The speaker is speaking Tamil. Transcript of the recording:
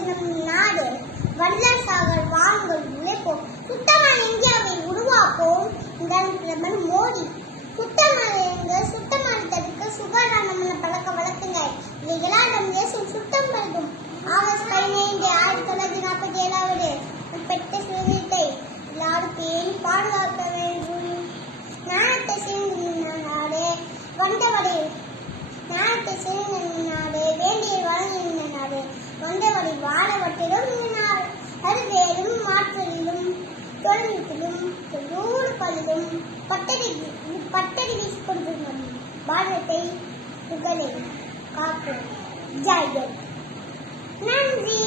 வளர்ச்சி நம் நாடு. வள்ளல் சாகர் வாருங்கள் உழைப்போம், சுத்தமான இந்தியாவை உருவாப்போம். பிரதமர் மோடி. சுத்தமான தடுக்க சுகாதாரமான பழக்க வழக்கங்கள் இவைகளால் நம் தேசம் சுத்தம் பெருகும். ஆகஸ்ட் 15, 1947 பெற்ற சுதந்திரத்தை எல்லாரும் பேணி பாதுகாக்க வேண்டும். ஞானத்தை சேர்ந்த நாடு வந்தவரை, ஞானத்தை சேர்ந்த நாடு வேண்டிய வழங்குகின்ற நாடு வந்தவரை வாழவற்றிலும் நாடு. அறிவியலும் மாற்றலிலும் தொழில்நுட்பத்திலும் தொழில்களிலும் பட்டடி வீசிக் கொண்டிருக்கும் பாரதத்தை புகழை காக்கும். ஜெய். நன்றி.